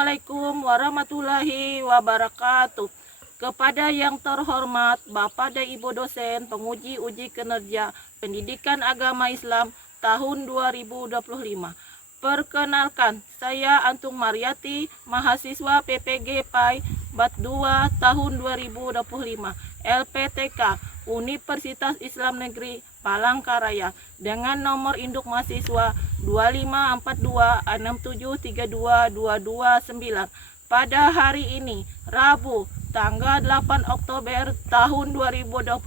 Assalamualaikum warahmatullahi wabarakatuh. Kepada yang terhormat Bapak dan Ibu dosen penguji uji kinerja Pendidikan Agama Islam tahun 2025. Perkenalkan, saya Antung Mariati, mahasiswa PPG PAI Bat 2 tahun 2025, LPTK Universitas Islam Negeri Palangkaraya dengan nomor induk mahasiswa 254267322229. Pada hari ini, Rabu, tanggal 8 Oktober tahun 2025,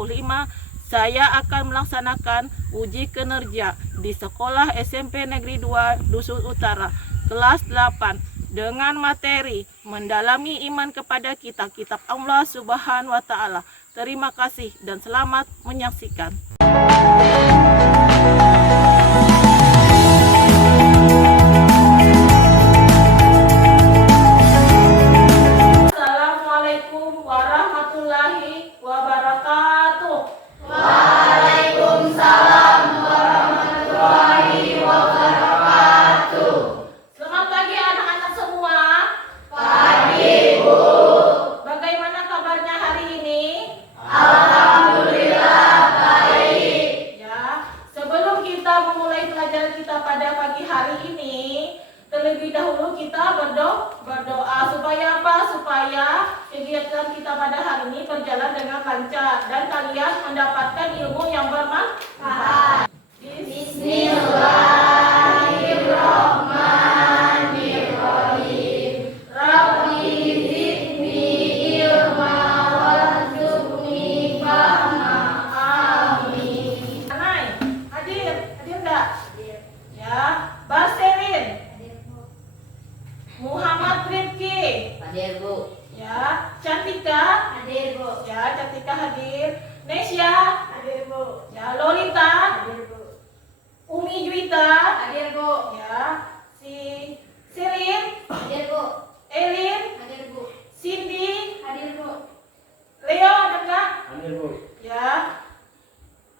saya akan melaksanakan uji kinerja di Sekolah SMP Negeri 2 Dusun Utara, kelas 8, dengan materi mendalami iman kepada kitab Allah Subhanahu wa Ta'ala. Terima kasih dan selamat menyaksikan. Assalamualaikum warahmatullahi wabarakatuh. Waalaikumsalam warahmatullahi wabarakatuh. Selamat pagi anak-anak semua. Pagi, Bu. Bagaimana kabarnya hari ini? Alhamdulillah baik. Ya, sebelum kita memulai pelajaran kita pada pagi hari ini, terlebih dahulu kita berdoa supaya apa? Supaya kegiatan kita pada hari ini berjalan dengan lancar dan kalian mendapatkan ilmu yang bermanfaat. Bismillahirrahmanirrahim. Rabbi zidni ilma warzuqni fahma. Amin. Anai, hadir enggak? Ya, Barselin, Muhammad Rifki, Hadir, Bu. ya, Cantika, Hadir, Bu. ya, Cantika hadir, Nesya, Hadir, Bu. ya, Lolita, Hadir, Bu. Umi Juwita, Hadir, Bu. ya, si Selin, Hadir, Bu. Elin, Hadir, Bu. Cindy, Hadir, Bu. Leo ada enggak? Hadir, Bu. Ya,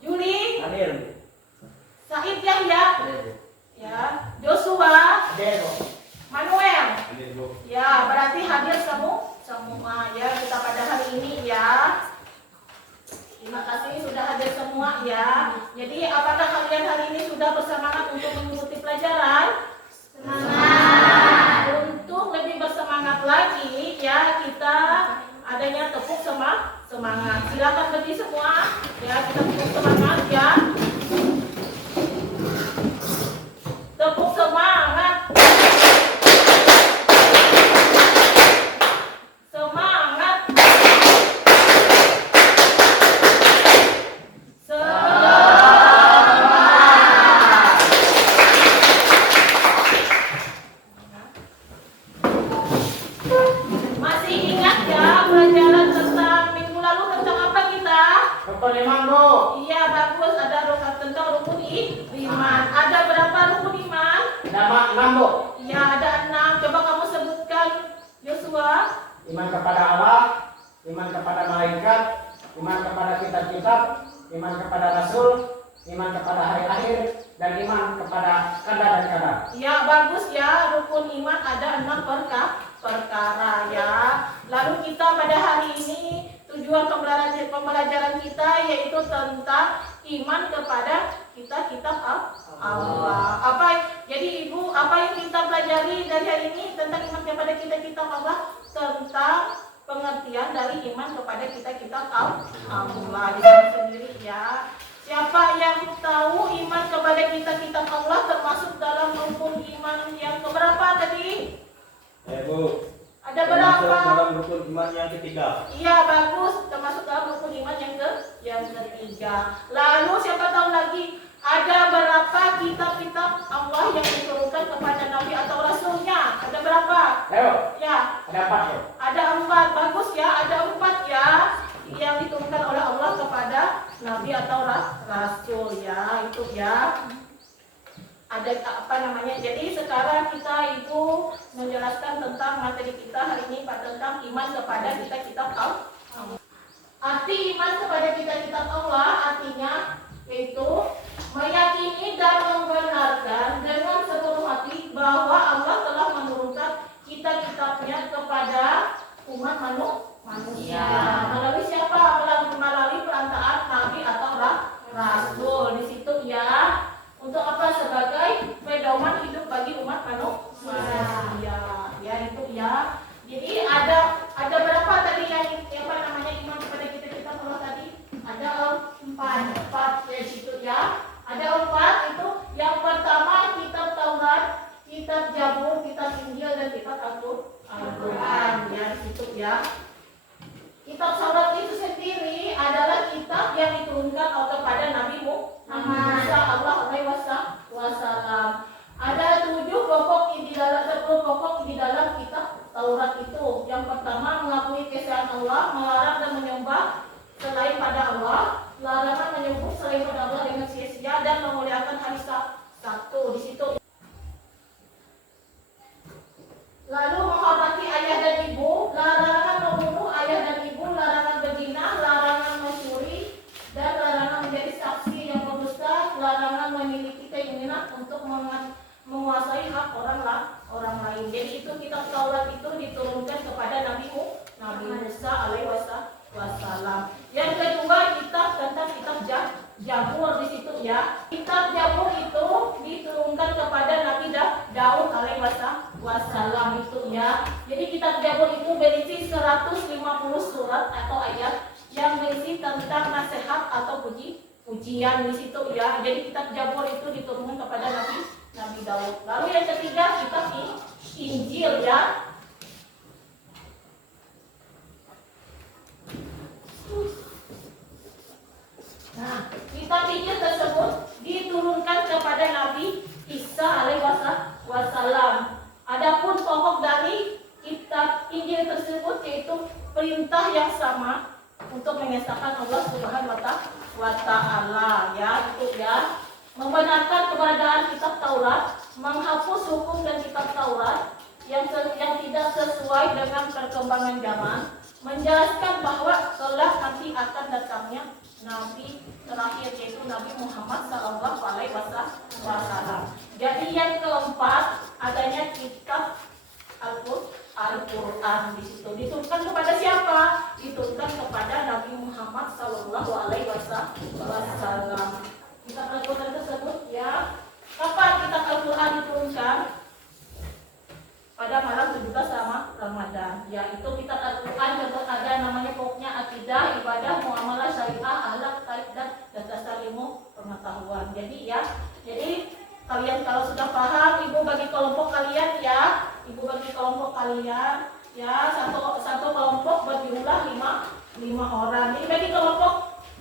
Juli, Hadir, Bu. Said Yahya, Hadir, Bu. ya, Joshua, Hadir, Bu. Manuel. Hadir, Bu. Ya, berarti hadir semua ya kita pada hari ini ya. Terima kasih sudah hadir semua ya. Jadi apakah kalian hari ini sudah bersemangat untuk mengikuti pelajaran? Semangat. Untuk lebih bersemangat lagi ya, kita adanya tepuk semangat. Silakan berdiri semua ya, kita tepuk semangat ya. Tepuk semangat. Semangat. Masih ingat ya pelajaran tentang minggu lalu tentang apa kita? Rukun iman, Bu. Iya bagus, ada tentang rukun iman. Ada berapa rukun iman? Nama 6, Bu. Iya ada 6. Coba kamu sebutkan Joshua. Iman kepada Allah, iman kepada malaikat, iman kepada kitab-kitab, iman kepada Rasul, iman kepada hari akhir, dan iman kepada qadar dan qadar. Iya bagus ya, rukun iman ada 6 perkara ya. Lalu kita pada hari ini tujuan pembelajaran kita yaitu tentang iman kepada kitab Allah. Jadi Ibu, apa yang kita pelajari dari hari ini tentang iman kepada kitab Allah? Tentang pengertian dari iman kepada kitab Allah. Jadi sendiri ya. Siapa yang tahu iman kepada kitab Allah termasuk dalam rukun iman yang keberapa tadi? Bu. Ada berapa? Dalam rukun iman yang ketiga. Iya bagus, termasuk dalam rukun iman yang ketiga. Lalu siapa tahu lagi ada berapa kitab-kitab Allah yang diturunkan kepada Nabi atau Rasulnya? Ada berapa? Ayo, Ya, ada 4, Bu. ada 4. Bagus ya, ada 4 ya yang diturunkan oleh Allah kepada Nabi atau Rasul ya, itu ya. Ada apa namanya? Jadi sekarang kita Ibu menjelaskan tentang materi kita hari ini tentang iman kepada kitab Allah. Arti iman kepada kitab Allah artinya yaitu meyakini dan membenarkan dengan seluruh hati bahwa Allah telah menurunkan kitab-kitab menguasai hak orang lain. Jadi itu kitab Taurat itu diturunkan kepada Nabi Musa alaihi wasallam. Yang kedua tentang kitab Zabur di situ ya. Kitab Zabur itu diturunkan kepada Nabi Daud alaihi wasallam itu ya. Jadi kitab Zabur itu berisi 150 surat atau ayat yang berisi tentang nasihat atau pujian di situ ya. Jadi kitab Zabur itu diturunkan kepada Nabi Daud. Lalu yang ketiga kitab Injil ya. Nah, kitab Injil tersebut diturunkan kepada Nabi Isa alaihi wasallam. Adapun pokok dari kitab Injil tersebut yaitu perintah yang sama untuk mengesahkan Allah Subhanahu wa taala ya, itu ya. Membenarkan keberadaan kitab Taurat, menghapus hukum dan kitab Taurat yang tidak sesuai dengan perkembangan zaman, menjelaskan bahwa kelak nanti akan datangnya Nabi terakhir yaitu Nabi Muhammad Sallallahu Alaihi Wasallam. Jadi yang keempat adanya kitab Al-Quran di situ diturunkan kepada siapa? Diturunkan kepada Nabi Muhammad Sallallahu Alaihi Wasallam. Kitab Al-Quran tersebut ya. Kapan kitab Al-Quran diturunkan? Pada malam 17 Ramadan. Ya, itu kitab Al-Quran ada namanya pokoknya akidah, ibadah, muamalah, syariah, akhlak, taib dan dasar ilmu pengetahuan. Jadi ya, kalian kalau sudah paham, ibu bagi kelompok kalian ya. Ibu bagi kelompok kalian ya, satu kelompok berjumlah 5 orang. Ini bagi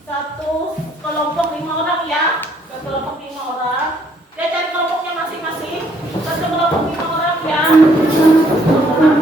satu kelompok 5 orang ya. Kelompok 5 orang. Dia cari kelompoknya masing-masing. Satu kelompok 5 orang ya. 5 orang.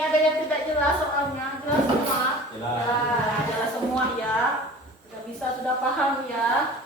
Ada yang tidak jelas soalnya, jelas semua. Ya, jelas semua ya. Sudah paham ya.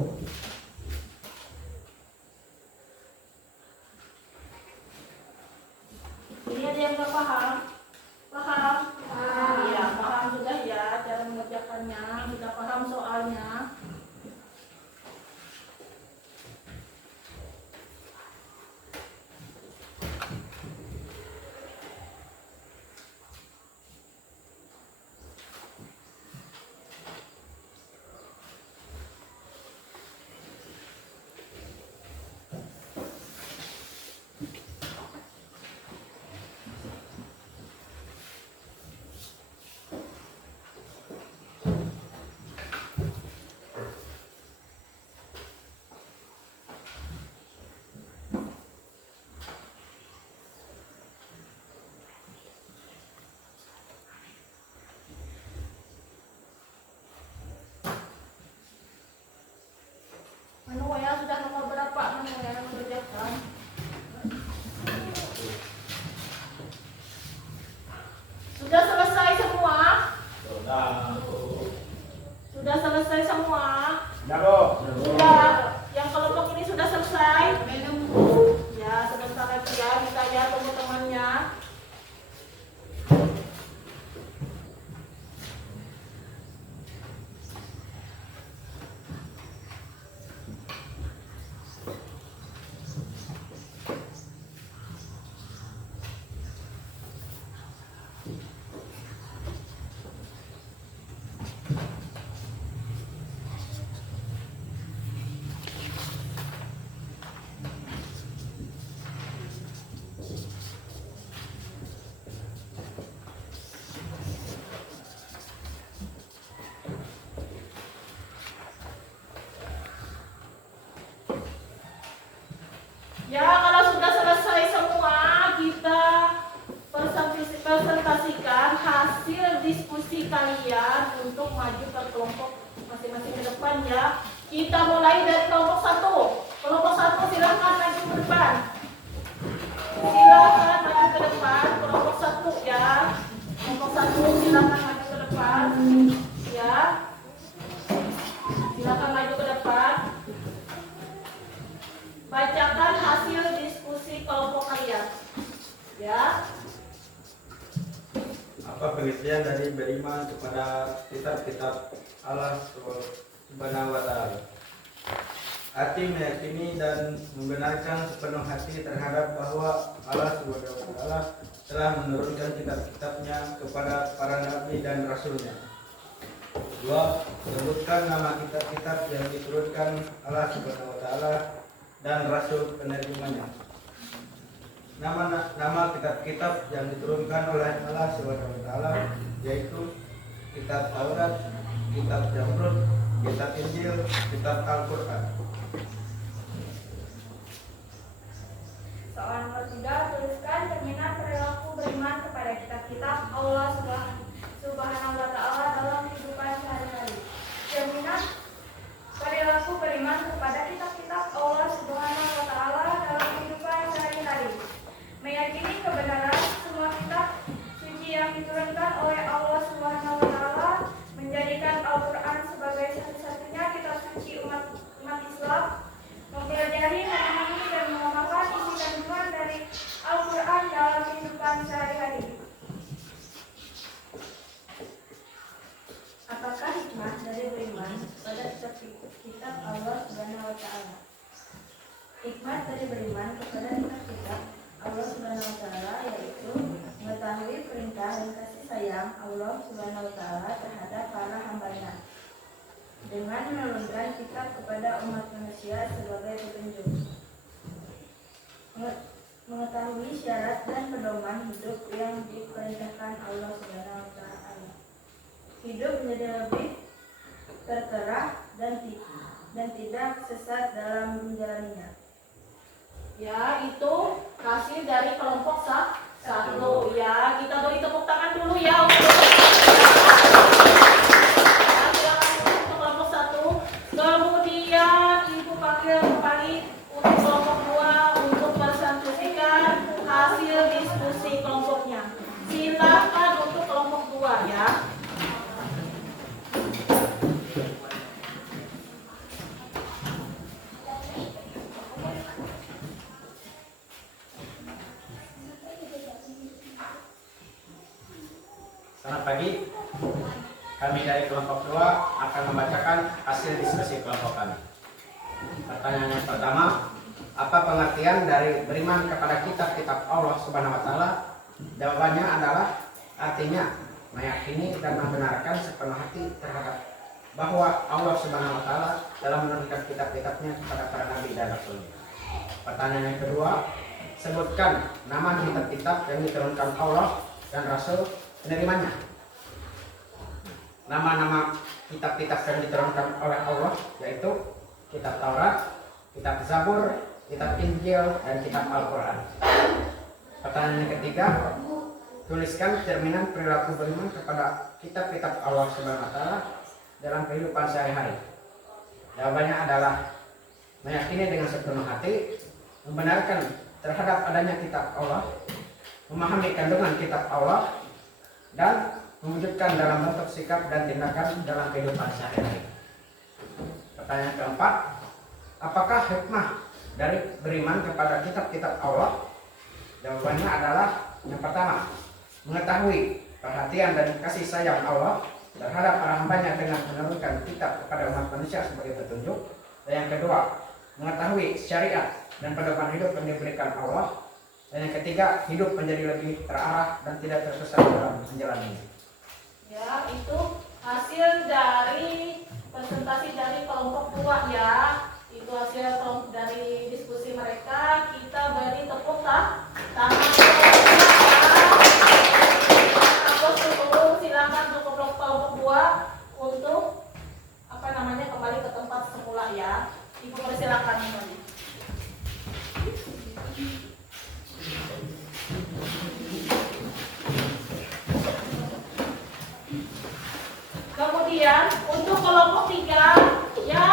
Ini ada yang nggak paham? Paham? Iya, paham sudah ya cara mengerjakannya. Sudah paham soalnya. Manu ya sudah nomor berapa Manu ya mengerjakan? Sudah selesai semua? Sudah selesai semua? Sudah. Yang kelompok ini sudah selesai? Ya, sebentar lagi ya kita ya teman-temannya. Ya, kalau sudah selesai semua, kita presentasikan hasil diskusi kalian untuk maju ke kelompok masing-masing ke depan ya. Kita mulai dari kelompok 1. Kelompok 1 silakan maju ke depan. Silakan maju ke depan. Kelompok 1 ya. Kelompok 1 silakan maju ke depan. Ya. Silakan maju ke depan. Bacakan hasil diskusi kelompok kalian. Ya. Apa pengertian dari beriman kepada kitab-kitab Allah Subhanahu wa Ta'ala? Arti meyakini dan membenarkan sepenuh hati terhadap bahwa Allah Subhanahu wa Ta'ala telah menurunkan kitab-kitabnya kepada para nabi dan rasulnya. 2. Sebutkan nama kitab-kitab yang diturunkan Allah Subhanahu wa Ta'ala dan rasul penerimanya. Nama kitab-kitab yang diturunkan oleh Allah Subhanahu wa Ta'ala yaitu kitab Taurat, kitab Zabur, kitab Injil, kitab Al-Qur'an. Soal nomor 3, tuliskan cerminan perilaku beriman kepada kitab-kitab Allah Subhanahu wa Ta'ala dalam kehidupan sehari-hari. Cerminan perilaku beriman kepada kitab-kitab Allah Subhanahu wa Ta'ala dalam kehidupan sehari-hari. Meyakini kebenaran semua kitab suci yang diturunkan oleh Allah Subhanahu wa Ta'ala, menjadikan Al-Qur'an sebagai satu-satunya kitab suci umat Islam, mempelajari, memahami dan mengamalkan isi kandungan dari Al-Qur'an dalam kehidupan sehari-hari. Apakah hikmah dari beriman pada kitab Allah Subhanahu wa Ta'ala? Hikmah dari beriman kepada kitab Allah Subhanahu wa Ta'ala yaitu mengetahui perintah dan kasih sayang Allah Subhanahu wa Ta'ala terhadap para hambanya dengan menurunkan kitab kepada umat manusia sebagai petunjuk. Mengetahui syarat dan pedoman hidup yang diperintahkan Allah Subhanahu wa Ta'ala. Hidup menjadi lebih tertera dan tidak sesat dalam menjalaninya. Ya, itu hasil dari kelompok 1 ya. Kita beri tepuk tangan dulu ya untuk kelompok 1. Kemudian Ibu panggil kembali untuk kelompok 2 untuk presentasikan hasil diskusi kelompoknya. Silakan untuk kelompok 2 ya. pagi. Kami dari kelompok 2 akan membacakan hasil diskusi kelompok kami. Pertanyaan yang pertama, apa pengertian dari beriman kepada kitab-kitab Allah Subhanahu wa taala? Jawabannya adalah artinya meyakini dan membenarkan sepenuh hati terhadap bahwa Allah Subhanahu wa taala dalam menurunkan kitab-kitabnya kepada para nabi dan rasulnya. Pertanyaan yang kedua, sebutkan nama kitab-kitab yang diturunkan Allah dan rasul penerimanya. Nama-nama kitab-kitab yang diturunkan oleh Allah yaitu kitab Taurat, kitab Zabur, kitab Injil, dan kitab Al-Quran. Pertanyaan yang ketiga, tuliskan cerminan perilaku beriman kepada kitab-kitab Allah Subhanahu wa taala dalam kehidupan sehari-hari. Jawabannya adalah meyakini dengan sepenuh hati, membenarkan terhadap adanya kitab Allah, memahami kandungan kitab Allah, dan mewujudkan dalam bentuk sikap dan tindakan dalam kehidupan sehari-hari. Pertanyaan keempat, apakah hikmah dari beriman kepada kitab-kitab Allah? Jawabannya adalah yang pertama, mengetahui perhatian dan kasih sayang Allah terhadap para hambanya dengan menurunkan kitab kepada umat manusia sebagai petunjuk. Dan yang kedua, mengetahui syariat dan pedoman hidup yang diberikan Allah. Dan yang ketiga, hidup menjadi lebih terarah dan tidak tersesat dalam menjalani. Ya, itu hasil dari presentasi dari kelompok 2 ya. Itu hasil dari diskusi mereka. Kita beri tepuk tangan. Silakan untuk kelompok 2 untuk kembali ke tempat semula ya. Ibu persilakan kembali. Kemudian untuk kelompok 3 ya,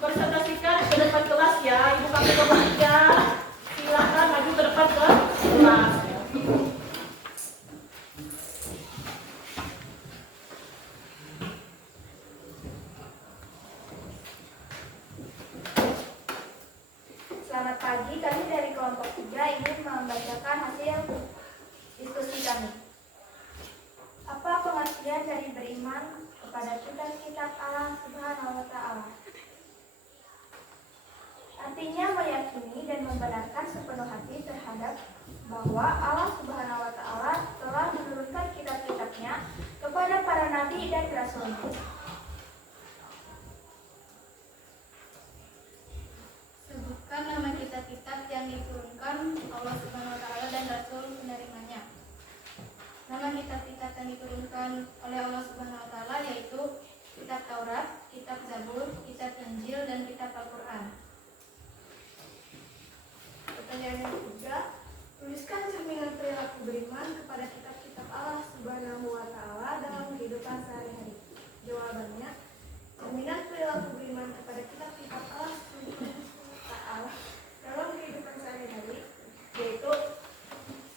presentasikan ke depan kelas ya. Ibu kami kelompok 3 silakan maju ke depan ke kelas. Selamat pagi, kami dari kelompok 3 ingin membacakan hasil diskusi kami. Apa pengertian dari beriman kepada kitab-kitab Allah Subhanahu wa taala? Artinya meyakini dan membenarkan sepenuh hati terhadap bahwa Allah Subhanahu wa taala telah menurunkan kitab-kitabnya kepada para nabi dan rasulnya. Sebutkan nama kitab-kitab yang diturunkan Allah Subhanahu wa taala dan rasul penerimanya. Nama kitab-kitab yang diturunkan oleh Allah Subhanahu wa taala yaitu kitab Taurat, kitab Zabur, kitab Injil, dan kitab Al-Quran. Pertanyaan yang ketiga, tuliskan cerminan perilaku beriman kepada kitab-kitab Allah Subhanahu wa taala dalam kehidupan sehari-hari. Jawabannya, cerminan perilaku beriman kepada kitab-kitab Allah Subhanahu wa taala dalam kehidupan sehari-hari yaitu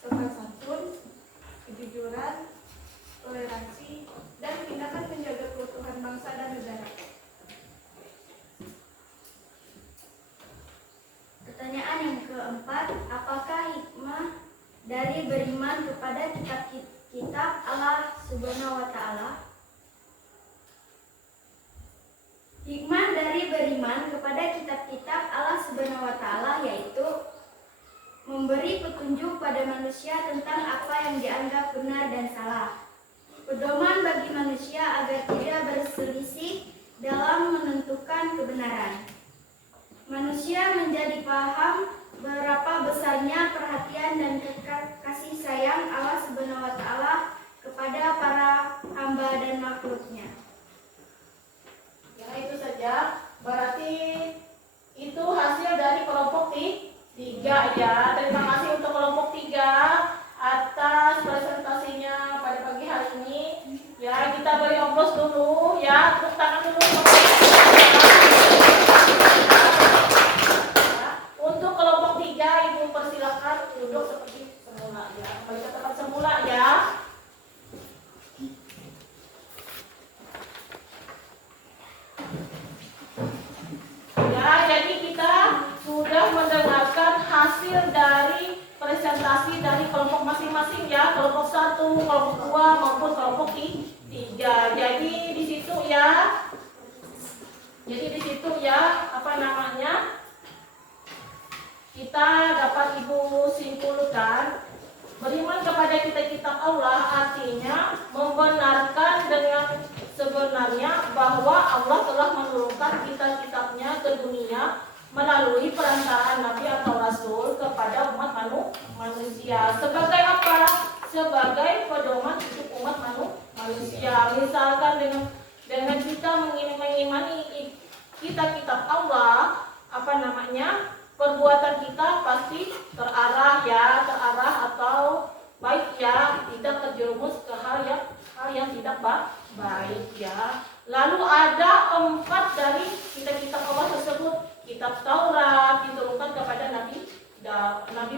sopan santun, kejujuran, toleransi, dan tindakan menjaga keutuhan bangsa dan negara. Pertanyaan yang keempat, apakah hikmah dari beriman kepada kitab-kitab Allah Subhanahu wa taala? Hikmah dari beriman kepada kitab-kitab Allah Subhanahu wa taala yaitu memberi petunjuk pada manusia tentang apa yang dianggap benar dan salah. Pedoman bagi manusia agar tidak berselisih dalam menentukan kebenaran. Manusia menjadi paham berapa besarnya perhatian dan kasih sayang Allah Subhanahu wa taala kepada para hamba dan makhluknya. Ya, itu saja. Berarti itu hasil dari kelompok 3 ya. Terima kasih untuk kelompok 3 atas presentasinya pada pagi hari ini. Ya, kita beri aplaus dulu ya. Tepuk tangan dulu. Ya, untuk kelompok 3 Ibu persilakan duduk seperti semula ya. Kembali ke tempat semula ya. Ya, jadi kita sudah mendengarkan hasil dari rekomendasi dari kelompok masing-masing ya, kelompok 1, kelompok 2 maupun kelompok 3. Jadi di situ ya. Apa namanya? Kita dapat Ibu simpulkan, beriman kepada kitab Allah artinya membenarkan dengan sebenarnya bahwa Allah telah menurunkan kitab-kitabnya ke dunia melalui perantaraan Nabi atau Rasul kepada umat manusia. Sebagai apa? Sebagai pedoman hidup umat manusia. Misalkan dengan kita mengimani kitab Allah, apa namanya? Perbuatan kita pasti terarah atau baik ya, tidak terjerumus ke hal yang tidak baik ya. Lalu ada 4 dari kitab Allah tersebut. Kitab Taurat diturunkan kepada Nabi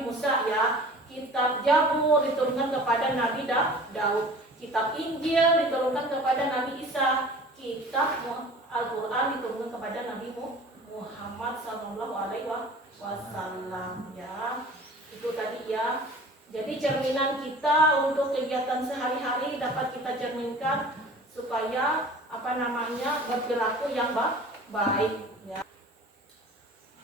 Musa ya. Kitab Zabur diturunkan kepada Nabi Daud. Kitab Injil diturunkan kepada Nabi Isa. Kitab Al-Quran diturunkan kepada Nabi Muhammad SAW ya. Itu tadi ya. Jadi cerminan kita untuk kegiatan sehari-hari dapat kita cerminkan supaya apa namanya berperilaku yang baik ya.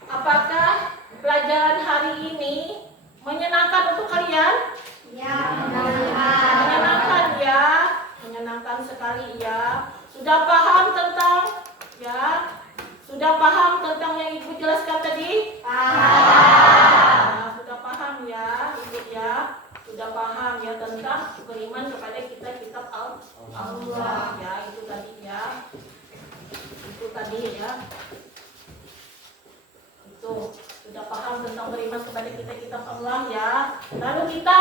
Apakah pelajaran hari ini menyenangkan untuk kalian? Ya, Menyenangkan ya, menyenangkan sekali ya. Sudah paham tentang yang Ibu jelaskan tadi? Paham. Sudah paham ya, Ibu ya. Sudah paham ya tentang beriman kepada kitab Allah ya, itu tadi ya. Itu sudah paham tentang beriman kepada kitab Allah ya. Lalu kita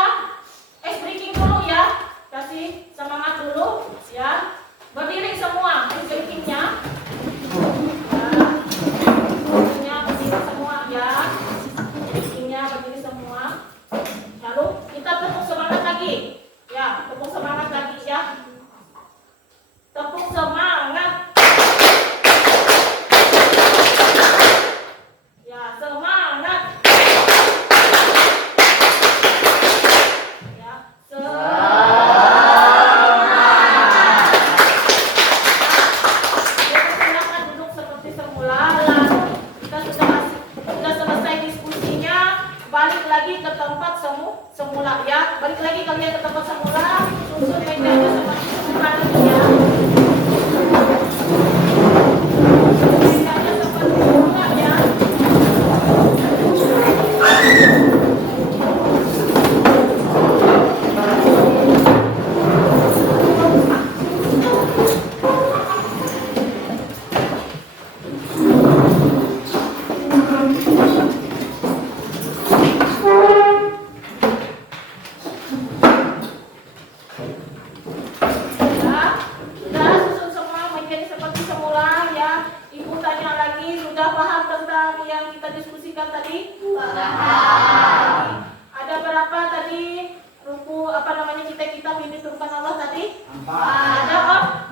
breaking dulu ya. Kasih semangat dulu ya. Berdiri semua, breakingnya. Berdiri semua ya. Breakingnya berdiri semua. Lalu kita tepuk semangat lagi. Ya, tepuk semangat lagi ya. Tepuk semangat. Ya, semangat. Ya, silakan duduk seperti semula. Lalu kita sudah selesai diskusinya. Balik lagi ke tempat semula ya. Balik lagi kalian ke tempat semula. Susun mejanya seperti semula lagi ya. Mejanya seperti semula ya. Sudah susun semua menjadi seperti semula ya. Ibu tanya lagi, sudah paham tentang yang kita diskusikan tadi? Paham. Ada berapa tadi ruku kitab yang diturunkan Allah tadi? 4. Ada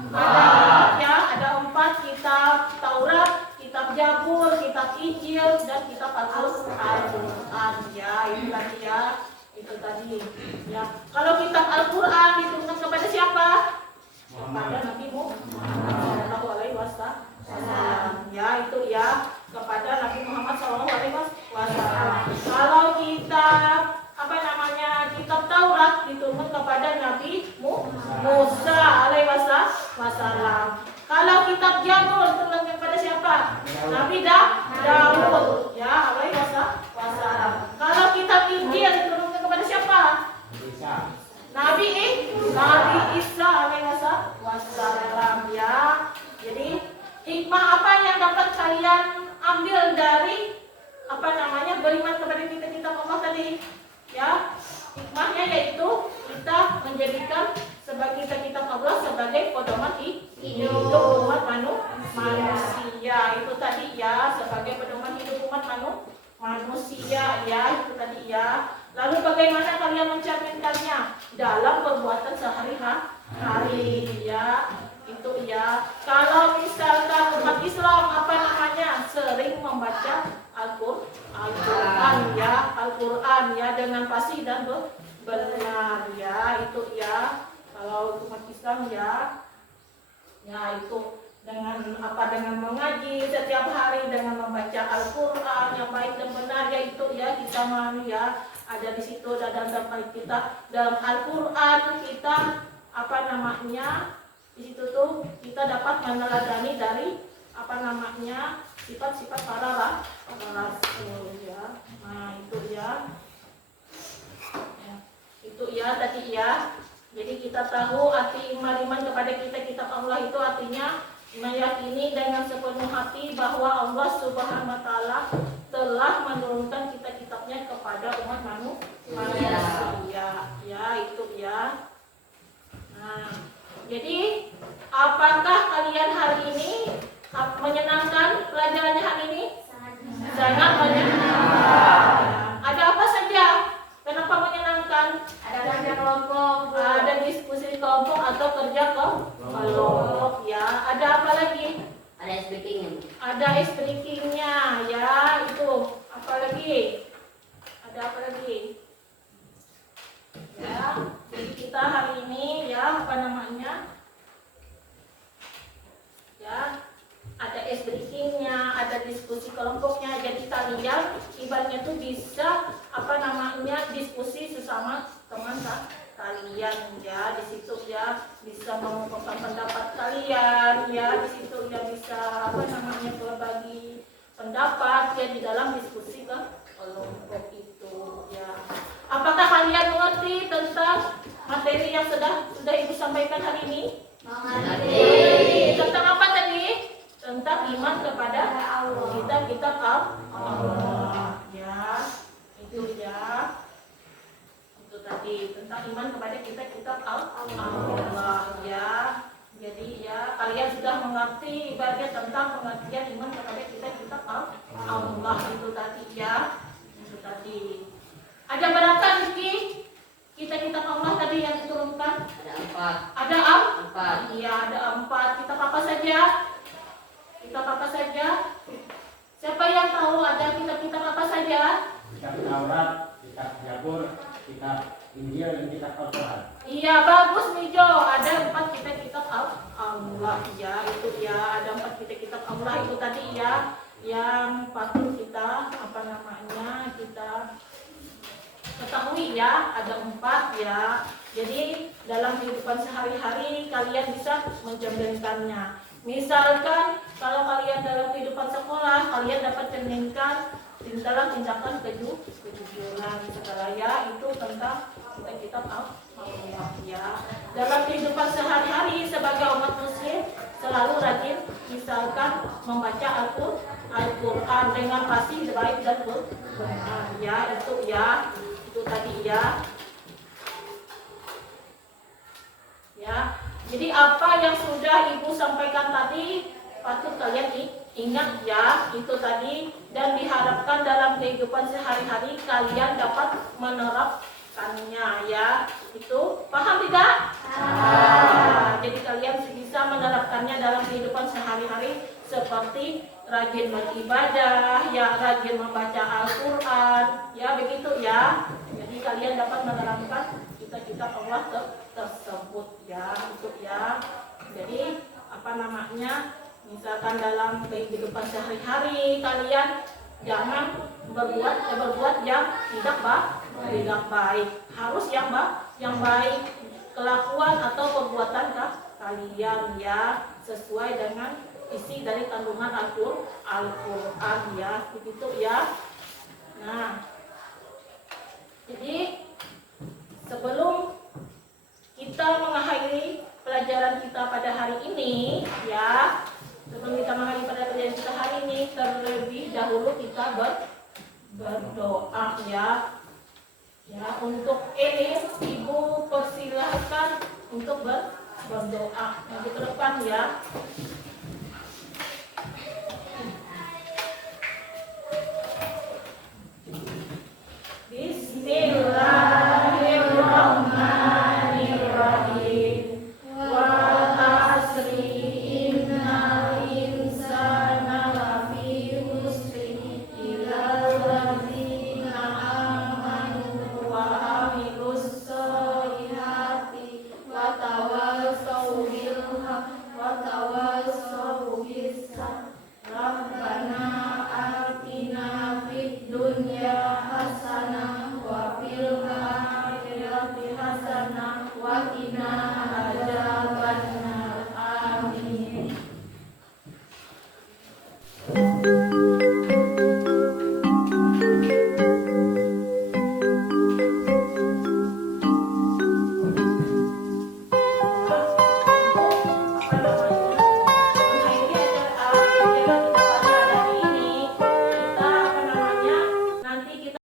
4 ya, ada 4 kitab Taurat, kitab Zabur, kitab Injil dan kitab Al-Quran ya. Itu tadi ya. Kalau kitab Al-Quran diturunkan kepada siapa? Kepada Nabi Muhammad Shallallahu Alaihi Wasallam ya, itu ya, kepada Nabi Muhammad Shallallahu Alaihi Wasallam. Kalau kitab kitab Taurat diturunkan kepada Nabi Musa Alaihi Wasallam. Kalau kitab Zabur diturunkan kepada siapa? Nabi Daud ya Alaihi Wasallam. Kalau kitab Injil diturunkan kepada siapa? Nabi Isa Alaihi Wasallam ya. Jadi hikmah apa yang dapat kalian ambil dari beriman kepada kitab Allah tadi? Ya, hikmahnya yaitu kita menjadikan sebagai kitab Allah sebagai pedoman hidup umat manusia. Itu tadi ya, sebagai pedoman hidup umat manusia ya, itu tadi ya. Lalu bagaimana kalian mencerminkannya dalam perbuatan sehari-hari ya? Itu ya. Kalau misalkan umat Islam sering membaca Al-Quran ya, ya dengan fasih dan benar ya, itu ya. Kalau umat Islam ya itu dengan dengan mengaji setiap hari, dengan membaca Al-Qur'an yang baik dan benar ya, itu ya kita mau ya ada di situ dan sampai kita dalam Al-Qur'an kita di situ tuh kita dapat meneladani dari sifat-sifat para rasul ya. Nah itu ya, itu ya tadi ya. Jadi kita tahu arti iman kepada kitab Allah itu artinya meyakini dengan sepenuh hati bahwa Allah Subhanahu wa taala telah menurunkan kitab-kitabnya kepada umat manusia. Ya itu ya. Nah, jadi apakah kalian hari ini menyenangkan pelajarannya hari ini? Sangat menyenangkan. Ada apa saja? Kenapa menyenangkan? Ada kerja kelompok, Ada diskusi kelompok atau kerja kelompok ya. Ada apa lagi? ada speaking. Ada ice breakingnya ya, itu. Apa lagi? Ada apa lagi? Ya, jadi kita hari ini ya ya ada ice breakingnya, ada diskusi kelompoknya. Jadi kalian ibaratnya tuh bisa diskusi sesama teman kalian ya, di situ ya bisa mengungkapkan pendapat kalian ya, di situ ya bisa berbagi pendapat ya di dalam diskusi kelompok itu ya. Apakah kalian mengerti tentang materi yang sudah Ibu sampaikan hari ini? Mengerti. Tentang apa tadi? Tentang iman kepada kitab Allah ya, itu ya. Itu tadi tentang iman kepada kitab Allah ya. Jadi ya kalian sudah mengerti ibaratnya tentang pengertian iman kepada kitab Allah itu tadi ya. Itu tadi. Ada berapa Rizky? Kitab Allah tadi yang diturunkan? Ada 4. Ada 4. Iya, ada 4. Kitab apa saja? Kitab apa saja? Siapa yang tahu ada kitab-kitab apa saja? Kitab Taurat, kitab Zabur, kitab Injil, dan kitab Al-Quran. Iya, bagus Mijo. Ada 4 kitab Allah ya, itu ya. Ada 4 kitab Allah itu tadi ya, yang patut kita kita ketahui ya. Ada 4 ya. Jadi dalam kehidupan sehari-hari kalian bisa mencerminkannya. Misalkan kalau kalian dalam kehidupan sekolah, kalian dapat cerminkan dalam tindakan kejujuran segala ya, itu tentang kitab Allah ya. Dalam kehidupan sehari-hari sebagai umat muslim selalu rajin misalkan membaca Al-Qur'an dengan fasih baik dan benar ya, itu ya. Itu tadi ya. Ya. Jadi apa yang sudah Ibu sampaikan tadi patut kalian ingat ya, itu tadi, dan diharapkan dalam kehidupan sehari-hari kalian dapat menerapkannya ya. Itu paham tidak? Jadi kalian bisa menerapkannya dalam kehidupan sehari-hari seperti rajin beribadah ya, rajin membaca Al-Qur'an ya, begitu ya. Jadi kalian dapat menerapkan kitab Allah tersebut ya, itu ya. Jadi misalkan dalam kehidupan sehari-hari kalian jangan berbuat yang tidak baik. Harus yang baik kelakuan atau perbuatan kalian ya, sesuai dengan isi dari kandungan Al-Qur'an ya, begitu ya. Nah, jadi sebelum kita mengakhiri pelajaran kita pada hari ini ya, sebelum kita mengakhiri pada pelajaran kita hari ini, terlebih dahulu kita berdoa ya. Ya, untuk ini Ibu persilahkan untuk berdoa. Nanti ke depan ya.